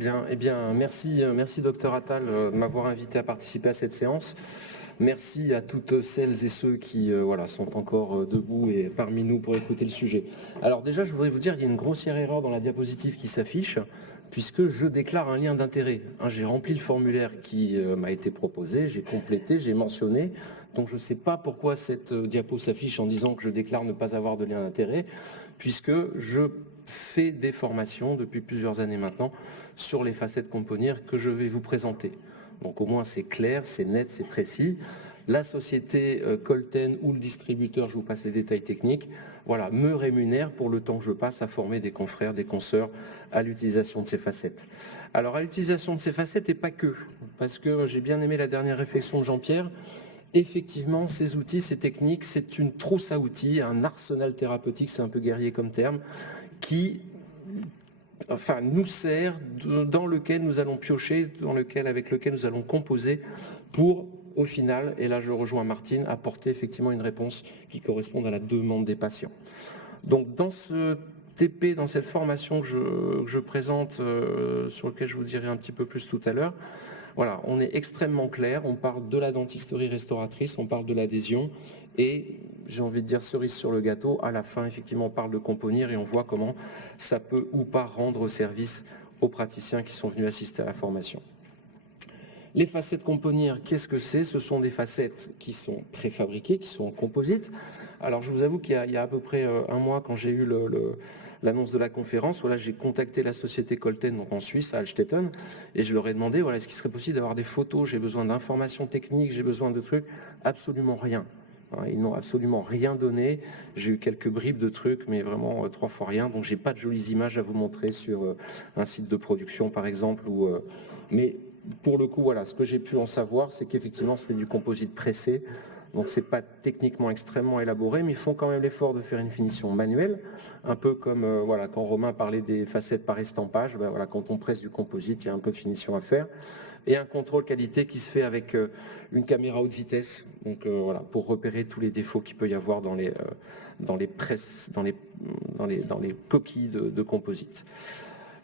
Bien, eh bien, merci docteur Attal de m'avoir invité à participer à cette séance. Merci à toutes celles et ceux qui sont encore debout et parmi nous pour écouter le sujet. Alors déjà, je voudrais vous dire qu'il y a une grossière erreur dans la diapositive qui s'affiche, puisque je déclare un lien d'intérêt. J'ai rempli le formulaire qui m'a été proposé, j'ai complété, j'ai mentionné. Donc je ne sais pas pourquoi cette diapo s'affiche en disant que je déclare ne pas avoir de lien d'intérêt, puisque je fais des formations depuis plusieurs années maintenant sur les facettes Componir que je vais vous présenter. Donc au moins c'est clair, c'est net, c'est précis. La société Colten ou le distributeur, je vous passe les détails techniques, me rémunère pour le temps que je passe à former des confrères, des consoeurs à l'utilisation de ces facettes. Alors à l'utilisation de ces facettes et pas que, parce que j'ai bien aimé la dernière réflexion de Jean-Pierre. Effectivement, ces outils, ces techniques, c'est une trousse à outils, un arsenal thérapeutique, c'est un peu guerrier comme terme, qui nous sert, dans lequel nous allons piocher, avec lequel nous allons composer pour, au final, et là je rejoins Martine, apporter effectivement une réponse qui corresponde à la demande des patients. Donc dans ce TP, dans cette formation que je présente, sur lequel je vous dirai un petit peu plus tout à l'heure, on est extrêmement clair, on parle de la dentisterie restauratrice, on parle de l'adhésion, et j'ai envie de dire cerise sur le gâteau, à la fin, effectivement, on parle de Componir et on voit comment ça peut ou pas rendre service aux praticiens qui sont venus assister à la formation. Les facettes Componir, qu'est-ce que c'est? Ce sont des facettes qui sont préfabriquées, qui sont en composite. Alors, je vous avoue qu'il y a à peu près un mois, quand j'ai eu l'annonce de la conférence, j'ai contacté la société Colten, donc en Suisse, à Alstetten, et je leur ai demandé, est-ce qu'il serait possible d'avoir des photos? J'ai besoin d'informations techniques, j'ai besoin de trucs. Absolument rien. Ils n'ont absolument rien donné. J'ai eu quelques bribes de trucs, mais vraiment 3 fois rien. Donc, j'ai pas de jolies images à vous montrer sur un site de production, par exemple. Mais pour le coup, ce que j'ai pu en savoir, c'est qu'effectivement, c'est du composite pressé. Donc, c'est pas techniquement extrêmement élaboré, mais ils font quand même l'effort de faire une finition manuelle. Un peu comme quand Romain parlait des facettes par estampage. Quand on presse du composite, il y a un peu de finition à faire. Et un contrôle qualité qui se fait avec une caméra haute vitesse, donc pour repérer tous les défauts qu'il peut y avoir dans les coquilles de composite.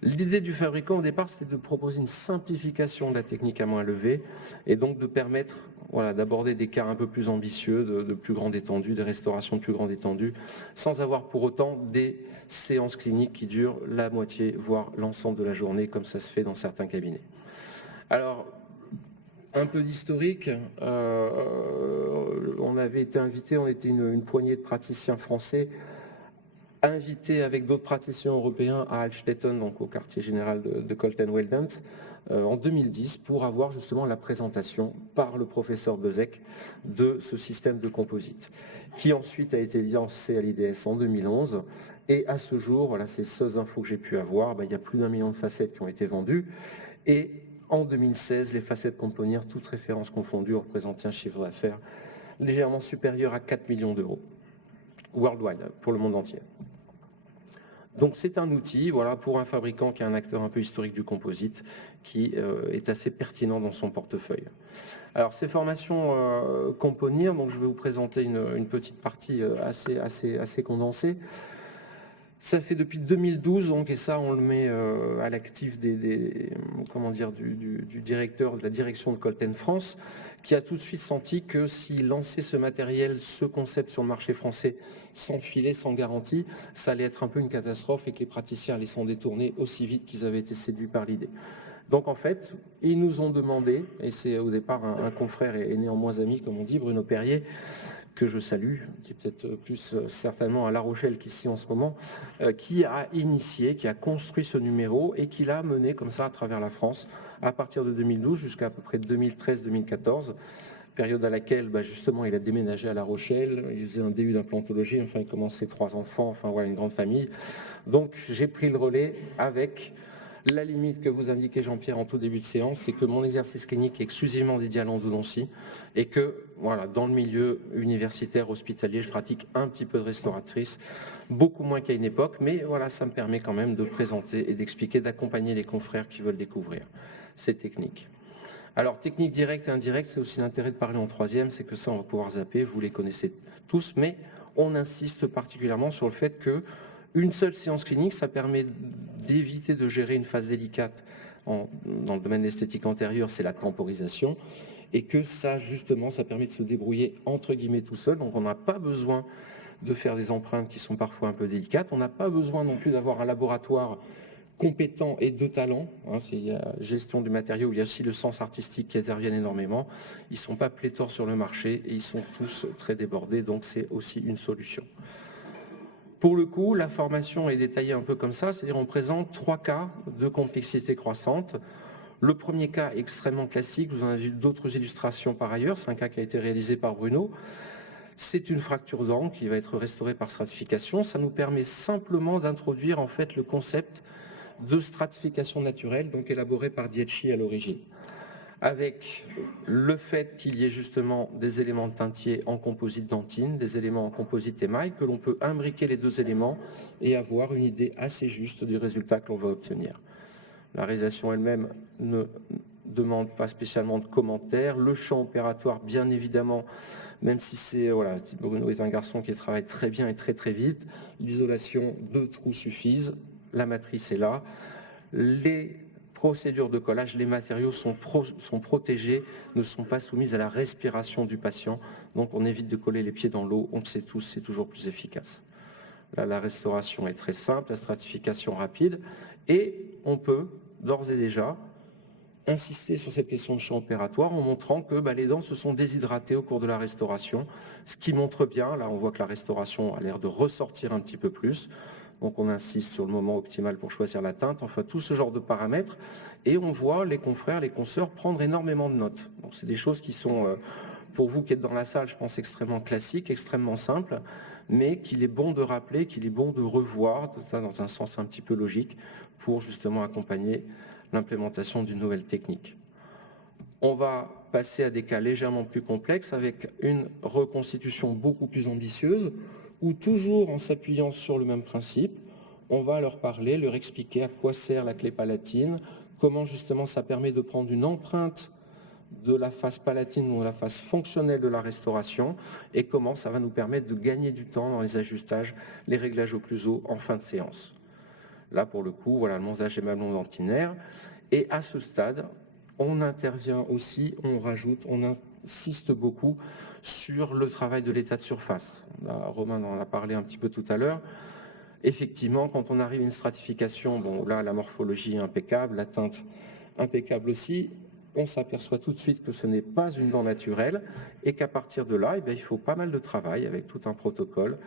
L'idée du fabricant au départ, c'était de proposer une simplification de la technique à main levée et donc de permettre d'aborder des cas un peu plus ambitieux, de plus grande étendue, des restaurations de plus grande étendue, sans avoir pour autant des séances cliniques qui durent la moitié, voire l'ensemble de la journée, comme ça se fait dans certains cabinets. Alors, un peu d'historique, on avait été invité, on était une poignée de praticiens français, invités avec d'autres praticiens européens à Alstetten, donc au quartier général de Colten Weldent, en 2010, pour avoir justement la présentation par le professeur Bezek de ce système de composite, qui ensuite a été lancé à l'IDS en 2011. Et à ce jour, c'est les seules infos que j'ai pu avoir, il y a plus d'1 million de facettes qui ont été vendues. Et en 2016, les facettes Componir, toutes références confondues, représentaient un chiffre d'affaires légèrement supérieur à 4 millions d'euros, worldwide, pour le monde entier. Donc c'est un outil pour un fabricant qui est un acteur un peu historique du composite, qui est assez pertinent dans son portefeuille. Alors ces formations Componir, donc je vais vous présenter une petite partie assez condensée. Ça fait depuis 2012, donc, et ça on le met à l'actif du directeur de la direction de Colten France, qui a tout de suite senti que s'il lançait ce matériel, ce concept sur le marché français, sans filet, sans garantie, ça allait être un peu une catastrophe et que les praticiens allaient s'en détourner aussi vite qu'ils avaient été séduits par l'idée. Donc en fait, ils nous ont demandé, et c'est au départ un confrère et néanmoins ami, comme on dit, Bruno Perrier, que je salue, qui est peut-être plus certainement à La Rochelle qu'ici en ce moment, qui a initié, qui a construit ce numéro et qui l'a mené comme ça à travers la France à partir de 2012 jusqu'à peu près 2013-2014, période à laquelle justement il a déménagé à La Rochelle, il faisait un DU d'implantologie, il commençait 3 enfants, une grande famille. Donc j'ai pris le relais avec la limite que vous indiquez, Jean-Pierre, en tout début de séance, c'est que mon exercice clinique est exclusivement dédié à l'endodontie et que, dans le milieu universitaire, hospitalier, je pratique un petit peu de restauratrice, beaucoup moins qu'à une époque, mais ça me permet quand même de présenter et d'expliquer, d'accompagner les confrères qui veulent découvrir ces techniques. Alors, technique directe et indirecte, c'est aussi l'intérêt de parler en troisième, c'est que ça, on va pouvoir zapper, vous les connaissez tous, mais on insiste particulièrement sur le fait que Une seule séance clinique, ça permet d'éviter de gérer une phase délicate dans le domaine de l'esthétique antérieure, c'est la temporisation, et que ça, justement, ça permet de se débrouiller entre guillemets tout seul, donc on n'a pas besoin de faire des empreintes qui sont parfois un peu délicates, on n'a pas besoin non plus d'avoir un laboratoire compétent et de talent, c'est la gestion du matériau, il y a aussi le sens artistique qui interviennent énormément, ils ne sont pas pléthores sur le marché et ils sont tous très débordés, donc c'est aussi une solution. Pour le coup, la formation est détaillée un peu comme ça, c'est-à-dire on présente 3 cas de complexité croissante. Le premier cas extrêmement classique, vous en avez vu d'autres illustrations par ailleurs, c'est un cas qui a été réalisé par Bruno. C'est une fracture d'angle qui va être restaurée par stratification. Ça nous permet simplement d'introduire en fait le concept de stratification naturelle, donc élaboré par Dietschi à l'origine, avec le fait qu'il y ait justement des éléments de teintier en composite dentine, des éléments en composite émail, que l'on peut imbriquer les 2 éléments et avoir une idée assez juste du résultat que l'on va obtenir. La réalisation elle-même ne demande pas spécialement de commentaires. Le champ opératoire, bien évidemment, même si c'est, voilà, Bruno est un garçon qui travaille très bien et très très vite, l'isolation, 2 trous suffisent, la matrice est là, les procédures de collage, les matériaux sont protégés, ne sont pas soumis à la respiration du patient, donc on évite de coller les pieds dans l'eau, on le sait tous, c'est toujours plus efficace. Là, la restauration est très simple, la stratification rapide, et on peut d'ores et déjà insister sur cette question de champ opératoire en montrant que les dents se sont déshydratées au cours de la restauration, ce qui montre bien, là on voit que la restauration a l'air de ressortir un petit peu plus, donc on insiste sur le moment optimal pour choisir la teinte, enfin tout ce genre de paramètres, et on voit les confrères, les consoeurs prendre énormément de notes. Donc c'est des choses qui sont, pour vous qui êtes dans la salle, je pense extrêmement classiques, extrêmement simples, mais qu'il est bon de rappeler, qu'il est bon de revoir, tout ça dans un sens un petit peu logique, pour justement accompagner l'implémentation d'une nouvelle technique. On va passer à des cas légèrement plus complexes avec une reconstitution beaucoup plus ambitieuse, où toujours en s'appuyant sur le même principe, on va leur parler, leur expliquer à quoi sert la clé palatine, comment justement ça permet de prendre une empreinte de la phase palatine ou de la phase fonctionnelle de la restauration et comment ça va nous permettre de gagner du temps dans les ajustages, les réglages occlusaux en fin de séance. Là, pour le coup, voilà le montage mamelon dentinaire. Et à ce stade, on intervient aussi, on rajoute, on insiste beaucoup sur le travail de l'état de surface. Là, Romain en a parlé un petit peu tout à l'heure. Effectivement, quand on arrive à une stratification, bon là, la morphologie est impeccable, la teinte impeccable aussi, on s'aperçoit tout de suite que ce n'est pas une dent naturelle et qu'à partir de là, il faut pas mal de travail avec tout un protocole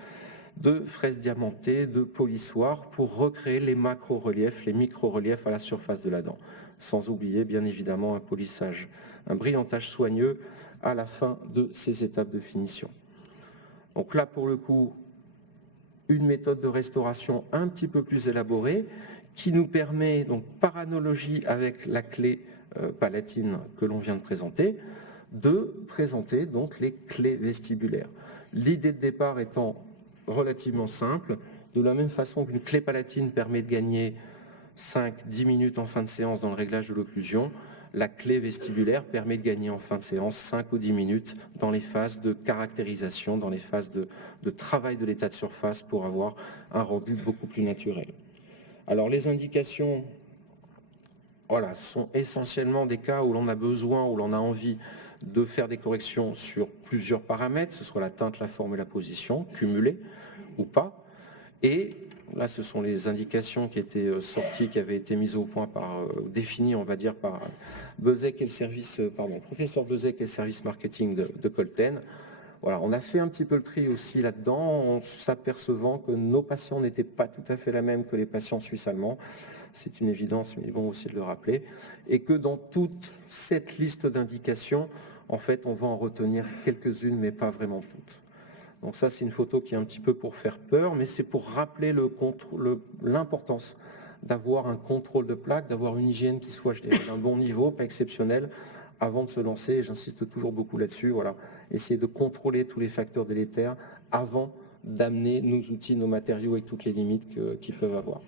de fraises diamantées, de polissoirs pour recréer les macro-reliefs, les micro-reliefs à la surface de la dent. Sans oublier, bien évidemment, un polissage, un brillantage soigneux à la fin de ces étapes de finition. Donc là, pour le coup, une méthode de restauration un petit peu plus élaborée qui nous permet, donc par analogie avec la clé palatine que l'on vient de présenter donc les clés vestibulaires. L'idée de départ étant relativement simple, de la même façon qu'une clé palatine permet de gagner 5-10 minutes en fin de séance dans le réglage de l'occlusion, la clé vestibulaire permet de gagner en fin de séance 5 ou 10 minutes dans les phases de caractérisation, dans les phases de travail de l'état de surface pour avoir un rendu beaucoup plus naturel. Alors les indications sont essentiellement des cas où l'on a besoin, où l'on a envie de faire des corrections sur plusieurs paramètres, ce soit la teinte, la forme et la position, cumulées ou pas. Et là, ce sont les indications qui étaient sorties, qui avaient été mises au point définies, on va dire, par Bezek et le service, professeur Bezek et le service marketing de Colten. Voilà, on a fait un petit peu le tri aussi là-dedans, en s'apercevant que nos patients n'étaient pas tout à fait la même que les patients suisses-allemands. C'est une évidence, mais bon aussi de le rappeler. Et que dans toute cette liste d'indications, en fait, on va en retenir quelques-unes, mais pas vraiment toutes. Donc ça, c'est une photo qui est un petit peu pour faire peur, mais c'est pour rappeler l'importance d'avoir un contrôle de plaque, d'avoir une hygiène qui soit, je dirais, d'un bon niveau, pas exceptionnel, avant de se lancer. Et j'insiste toujours beaucoup là-dessus. Voilà, essayer de contrôler tous les facteurs délétères avant d'amener nos outils, nos matériaux et toutes les limites qu'ils peuvent avoir.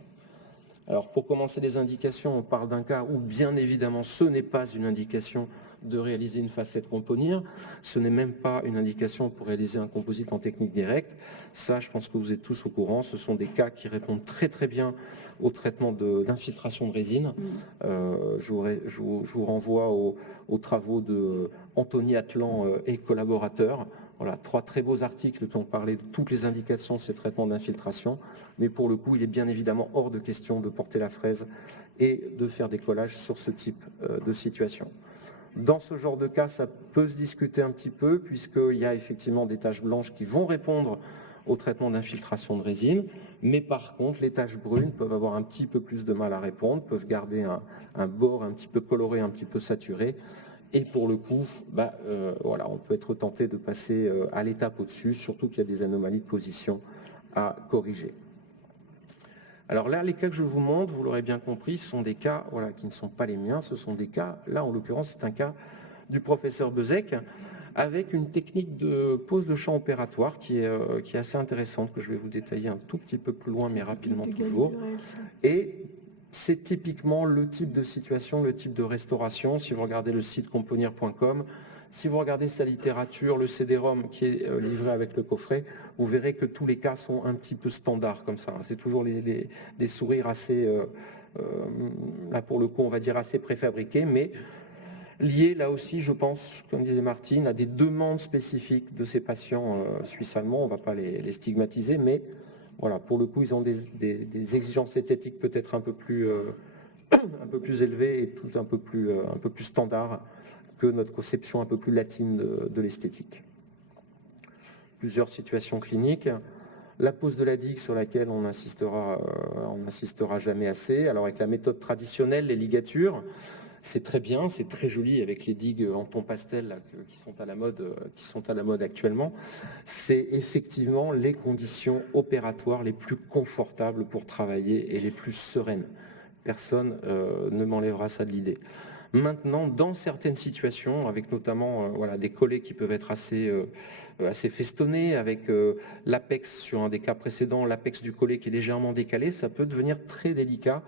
Alors pour commencer les indications, on parle d'un cas où bien évidemment ce n'est pas une indication de réaliser une facette componir, ce n'est même pas une indication pour réaliser un composite en technique directe. Ça, je pense que vous êtes tous au courant, ce sont des cas qui répondent très très bien au traitement d'infiltration de résine. Je vous renvoie aux travaux de Anthony Atlan et collaborateurs. Voilà, 3 très beaux articles qui ont parlé de toutes les indications de ces traitements d'infiltration, mais pour le coup, il est bien évidemment hors de question de porter la fraise et de faire des collages sur ce type de situation. Dans ce genre de cas, ça peut se discuter un petit peu, puisqu'il y a effectivement des taches blanches qui vont répondre au traitement d'infiltration de résine, mais par contre, les taches brunes peuvent avoir un petit peu plus de mal à répondre, peuvent garder un bord un petit peu coloré, un petit peu saturé, et pour le coup, voilà, on peut être tenté de passer à l'étape au-dessus, surtout qu'il y a des anomalies de position à corriger. Alors là, les cas que je vous montre, vous l'aurez bien compris, ce sont des cas qui ne sont pas les miens, ce sont des cas, là en l'occurrence c'est un cas du professeur Beuzec, avec une technique de pose de champ opératoire qui est assez intéressante, que je vais vous détailler un tout petit peu plus loin, mais rapidement toujours. Et c'est typiquement le type de situation, le type de restauration. Si vous regardez le site componir.com, si vous regardez sa littérature, le CD-ROM qui est livré avec le coffret, vous verrez que tous les cas sont un petit peu standards comme ça. C'est toujours des sourires assez, là pour le coup, on va dire assez préfabriqués, mais liés là aussi, je pense, comme disait Martine, à des demandes spécifiques de ces patients suisses-allemands. On ne va pas les stigmatiser, mais voilà, pour le coup, ils ont des exigences esthétiques peut-être un peu plus élevées et tout un peu plus standard que notre conception un peu plus latine de l'esthétique. Plusieurs situations cliniques. La pose de la digue sur laquelle on n'insistera jamais assez. Alors avec la méthode traditionnelle, les ligatures, c'est très bien, c'est très joli avec les digues en ton pastel là, qui sont à la mode actuellement. C'est effectivement les conditions opératoires les plus confortables pour travailler et les plus sereines. Personne ne m'enlèvera ça de l'idée. Maintenant, dans certaines situations, avec notamment des collets qui peuvent être assez festonnés, avec l'apex sur un des cas précédents, l'apex du collet qui est légèrement décalé, ça peut devenir très délicat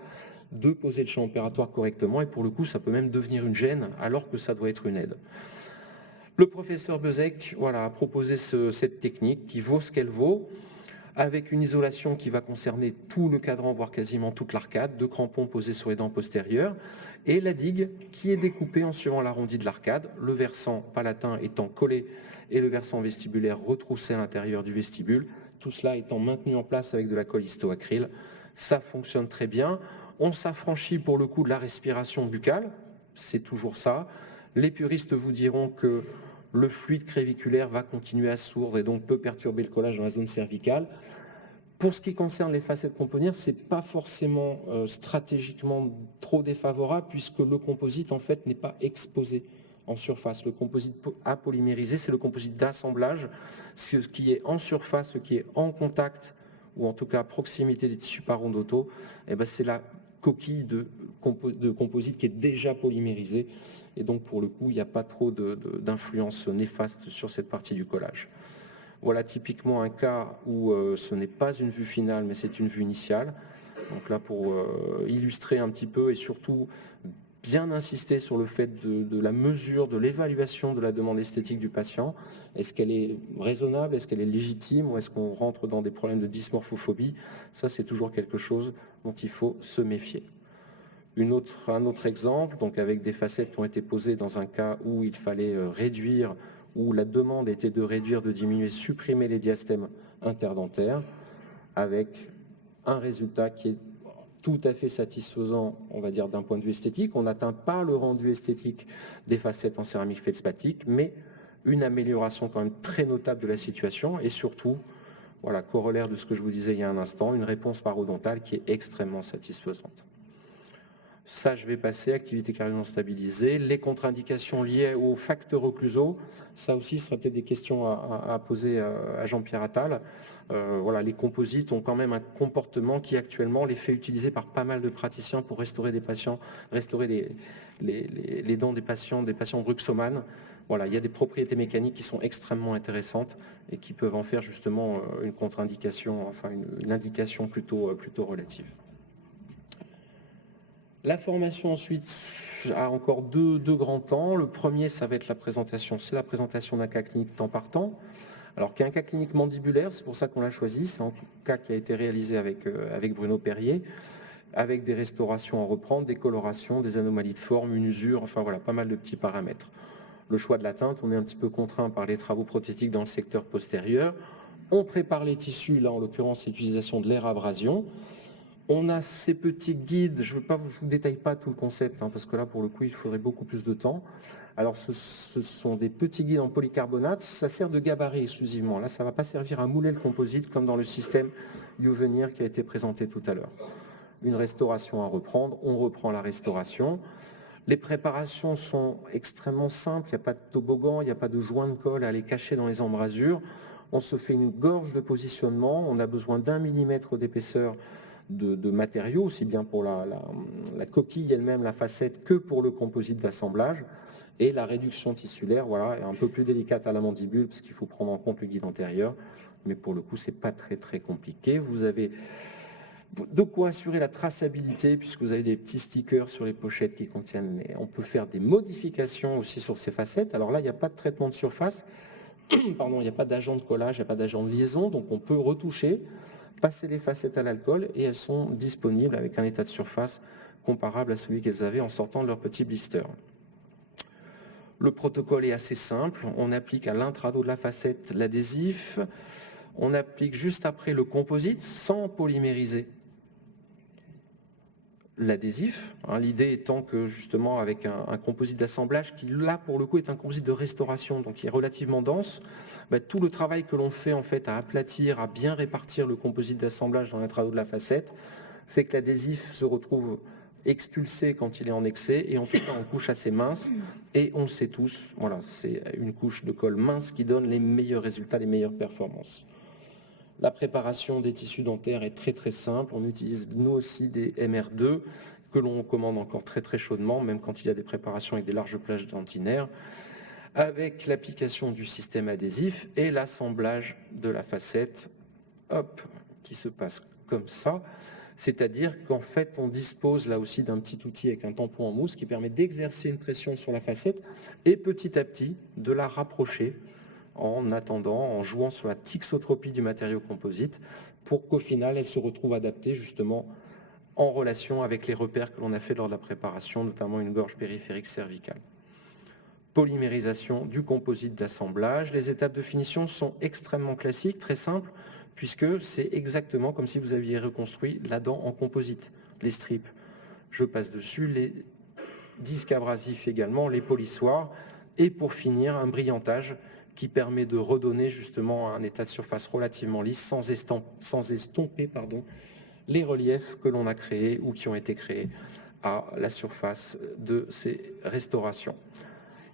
de poser le champ opératoire correctement, et pour le coup, ça peut même devenir une gêne, alors que ça doit être une aide. Le professeur Beuzec a proposé cette technique qui vaut ce qu'elle vaut, avec une isolation qui va concerner tout le cadran, voire quasiment toute l'arcade, 2 crampons posés sur les dents postérieures, et la digue qui est découpée en suivant l'arrondi de l'arcade, le versant palatin étant collé et le versant vestibulaire retroussé à l'intérieur du vestibule, tout cela étant maintenu en place avec de la colle histoacryle. Ça fonctionne très bien. On s'affranchit pour le coup de la respiration buccale, c'est toujours ça. Les puristes vous diront que le fluide claviculaire va continuer à sourdre et donc peut perturber le collage dans la zone cervicale. Pour ce qui concerne les facettes componir, ce n'est pas forcément stratégiquement trop défavorable puisque le composite en fait n'est pas exposé en surface. Le composite apolymérisé, c'est le composite d'assemblage. Ce qui est en surface, ce qui est en contact ou en tout cas à proximité des tissus parodontaux, c'est la coquille de composite qui est déjà polymérisée. Et donc, pour le coup, il n'y a pas trop d'influence néfaste sur cette partie du collage. Voilà typiquement un cas où ce n'est pas une vue finale, mais c'est une vue initiale. Donc là, pour illustrer un petit peu et surtout bien insister sur le fait de la mesure, de l'évaluation de la demande esthétique du patient. Est-ce qu'elle est raisonnable, est-ce qu'elle est légitime, ou est-ce qu'on rentre dans des problèmes de dysmorphophobie? Ça, c'est toujours quelque chose dont il faut se méfier. Un autre exemple, donc avec des facettes qui ont été posées dans un cas où il fallait réduire, où la demande était de réduire, de diminuer, supprimer les diastèmes interdentaires, avec un résultat qui est tout à fait satisfaisant, on va dire, d'un point de vue esthétique. On n'atteint pas le rendu esthétique des facettes en céramique feldspathie, mais une amélioration quand même très notable de la situation, et surtout, corollaire de ce que je vous disais il y a un instant, une réponse parodontale qui est extrêmement satisfaisante. Ça, je vais passer, activité cardiaque non stabilisée, les contre-indications liées aux facteurs occlusaux. Ça aussi, ce sera peut-être des questions à poser à Jean-Pierre Attal. Les composites ont quand même un comportement qui actuellement les fait utiliser par pas mal de praticiens pour restaurer des patients, restaurer les dents des patients bruxomanes. Voilà, il y a des propriétés mécaniques qui sont extrêmement intéressantes et qui peuvent en faire justement une contre-indication, enfin une indication plutôt relative. La formation ensuite a encore deux grands temps. Le premier, ça va être la présentation. C'est la présentation d'un cas clinique temps par temps. Alors, qui est un cas clinique mandibulaire, c'est pour ça qu'on l'a choisi. C'est un cas qui a été réalisé avec Bruno Perrier, avec des restaurations à reprendre, des colorations, des anomalies de forme, une usure, enfin voilà, pas mal de petits paramètres. Le choix de la teinte, on est un petit peu contraint par les travaux prothétiques dans le secteur postérieur. On prépare les tissus, là en l'occurrence l'utilisation de l'air abrasion. On a ces petits guides, je ne vous détaille pas tout le concept, parce que là pour le coup il faudrait beaucoup plus de temps. Alors ce sont des petits guides en polycarbonate, ça sert de gabarit exclusivement. Là ça ne va pas servir à mouler le composite comme dans le système Uvenir qui a été présenté tout à l'heure. Une restauration à reprendre, on reprend la restauration. Les préparations sont extrêmement simples, il n'y a pas de toboggan, il n'y a pas de joint de colle à aller cacher dans les embrasures. On se fait une gorge de positionnement, on a besoin d'1 millimètre d'épaisseur de matériaux, aussi bien pour la coquille elle-même, la facette, que pour le composite d'assemblage. Et la réduction tissulaire, voilà, est un peu plus délicate à la mandibule, parce qu'il faut prendre en compte le guide antérieur. Mais pour le coup, c'est pas très compliqué. Vous avez de quoi assurer la traçabilité, puisque vous avez des petits stickers sur les pochettes qui contiennent. On peut faire des modifications aussi sur ces facettes. Alors là, il n'y a pas de traitement de surface, pardon, il n'y a pas d'agent de collage, il n'y a pas d'agent de liaison, donc on peut retoucher, passer les facettes à l'alcool et elles sont disponibles avec un état de surface comparable à celui qu'elles avaient en sortant de leur petit blister. Le protocole est assez simple, on applique à l'intrado de la facette l'adhésif, on applique juste après le composite sans polymériser l'adhésif, l'idée étant que justement avec un composite d'assemblage qui là pour le coup est un composite de restauration, donc qui est relativement dense, tout le travail que l'on fait en fait à aplatir, à bien répartir le composite d'assemblage dans l'intrado de la facette, fait que l'adhésif se retrouve expulsé quand il est en excès, et en tout cas en couche assez mince, et on le sait tous, voilà, c'est une couche de colle mince qui donne les meilleurs résultats, les meilleures performances. La préparation des tissus dentaires est très simple. On utilise nous aussi des MR2 que l'on commande encore très chaudement, même quand il y a des préparations avec des larges plages dentinaires, avec l'application du système adhésif et l'assemblage de la facette, hop, qui se passe comme ça. C'est-à-dire qu'en fait, on dispose là aussi d'un petit outil avec un tampon en mousse qui permet d'exercer une pression sur la facette et petit à petit de la rapprocher en attendant, en jouant sur la thixotropie du matériau composite pour qu'au final, elle se retrouve adaptée justement en relation avec les repères que l'on a fait lors de la préparation, notamment une gorge périphérique cervicale. Polymérisation du composite d'assemblage. Les étapes de finition sont extrêmement classiques, très simples, puisque c'est exactement comme si vous aviez reconstruit la dent en composite. Les strips, je passe dessus, les disques abrasifs également, les polissoirs, et pour finir, un brillantage qui permet de redonner justement un état de surface relativement lisse sans estomper les reliefs que l'on a créés ou qui ont été créés à la surface de ces restaurations.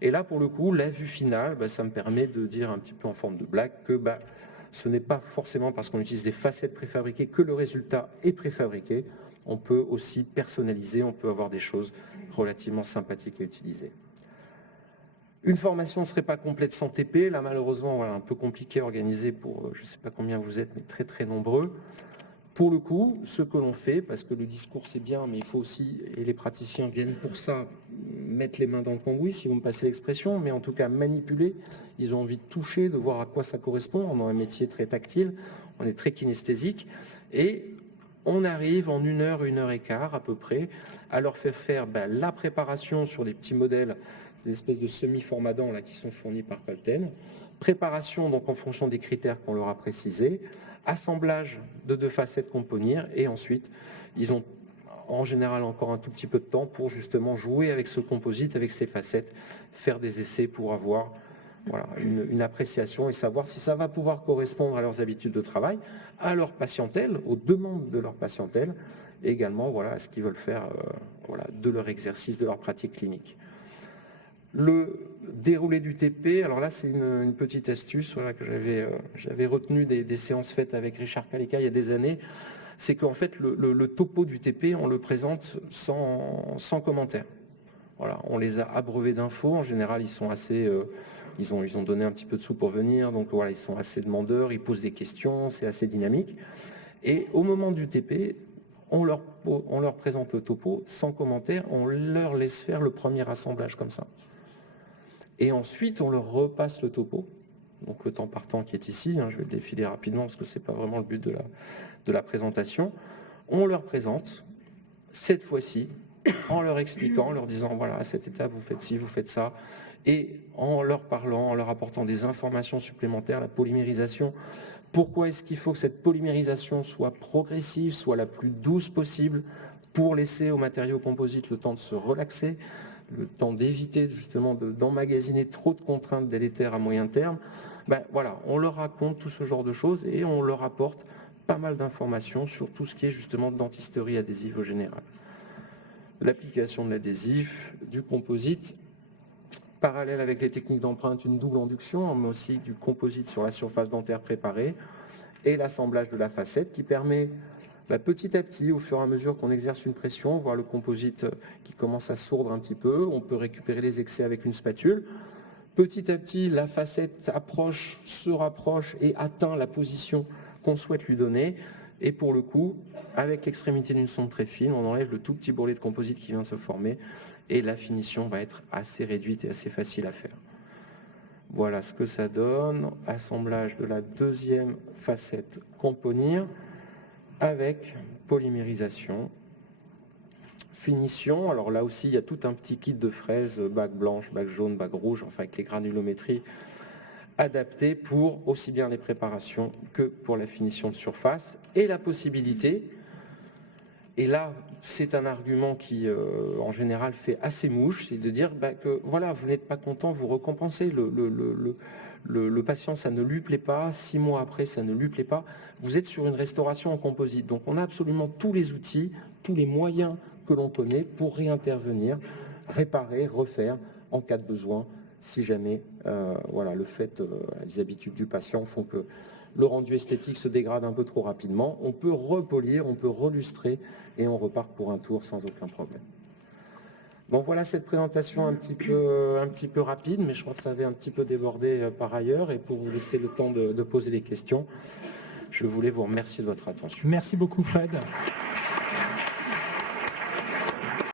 Et là, pour le coup, la vue finale, ça me permet de dire un petit peu en forme de blague que ce n'est pas forcément parce qu'on utilise des facettes préfabriquées que le résultat est préfabriqué. On peut aussi personnaliser, on peut avoir des choses relativement sympathiques à utiliser. Une formation ne serait pas complète sans TP. Là, malheureusement, voilà, un peu compliqué à organiser pour, je ne sais pas combien vous êtes, mais très nombreux. Pour le coup, ce que l'on fait, parce que le discours c'est bien, mais il faut aussi, et les praticiens viennent pour ça, mettre les mains dans le cambouis, si vous me passez l'expression, mais en tout cas manipuler. Ils ont envie de toucher, de voir à quoi ça correspond. On a un métier très tactile, on est très kinesthésique, et on arrive en 1 heure, 1 heure et quart à peu près, à leur faire la préparation sur des petits modèles, des espèces de semi-formats dents là, qui sont fournis par Colten. Préparation donc en fonction des critères qu'on leur a précisés. Assemblage de 2 facettes qu'on peut unir. Et ensuite, ils ont en général encore un tout petit peu de temps pour justement jouer avec ce composite, avec ces facettes, faire des essais pour avoir une appréciation et savoir si ça va pouvoir correspondre à leurs habitudes de travail, à leur patientèle, aux demandes de leur patientèle, et également à ce qu'ils veulent faire de leur exercice, de leur pratique clinique. Le déroulé du TP, alors là c'est une petite astuce que j'avais retenu des séances faites avec Richard Kaleka il y a des années, c'est qu'en fait le topo du TP on le présente sans commentaire. Voilà, on les a abreuvés d'infos, en général ils sont assez, ils ont donné un petit peu de sous pour venir, donc voilà, ils sont assez demandeurs, ils posent des questions, c'est assez dynamique. Et au moment du TP, on leur présente le topo sans commentaire, on leur laisse faire le premier assemblage comme ça. Et ensuite, on leur repasse le topo, donc le temps partant qui est ici, je vais le défiler rapidement parce que ce n'est pas vraiment le but de la présentation. On leur présente, cette fois-ci, en leur expliquant, en leur disant, voilà, à cette étape, vous faites ci, vous faites ça, et en leur parlant, en leur apportant des informations supplémentaires, la polymérisation. Pourquoi est-ce qu'il faut que cette polymérisation soit progressive, soit la plus douce possible, pour laisser aux matériaux composites le temps de se relaxer, le temps d'éviter justement d'emmagasiner trop de contraintes délétères à moyen terme. Voilà, on leur raconte tout ce genre de choses et on leur apporte pas mal d'informations sur tout ce qui est justement dentisterie adhésive au général. L'application de l'adhésif, du composite, parallèle avec les techniques d'empreinte, une double induction, mais aussi du composite sur la surface dentaire préparée, et l'assemblage de la facette qui permet petit à petit, au fur et à mesure qu'on exerce une pression, voir le composite qui commence à sourdre un petit peu, on peut récupérer les excès avec une spatule. Petit à petit, la facette approche, se rapproche et atteint la position qu'on souhaite lui donner. Et pour le coup, avec l'extrémité d'une sonde très fine, on enlève le tout petit bourrelet de composite qui vient de se former et la finition va être assez réduite et assez facile à faire. Voilà ce que ça donne. Assemblage de la deuxième facette componir avec polymérisation. Finition, alors là aussi, il y a tout un petit kit de fraises, bague blanche, bague jaune, bague rouge, enfin avec les granulométries adaptées pour aussi bien les préparations que pour la finition de surface. Et la possibilité, et là c'est un argument qui en général fait assez mouche, c'est de dire que voilà, vous n'êtes pas content, vous récompensez le patient, ça ne lui plaît pas, 6 mois après ça ne lui plaît pas, vous êtes sur une restauration en composite. Donc on a absolument tous les outils, tous les moyens que l'on connaît pour réintervenir, réparer, refaire en cas de besoin, si jamais les habitudes du patient font que le rendu esthétique se dégrade un peu trop rapidement. On peut repolir, on peut relustrer et on repart pour un tour sans aucun problème. Bon, voilà cette présentation un petit peu rapide, mais je crois que ça avait un petit peu débordé par ailleurs. Et pour vous laisser le temps de poser les questions, je voulais vous remercier de votre attention. Merci beaucoup Fred.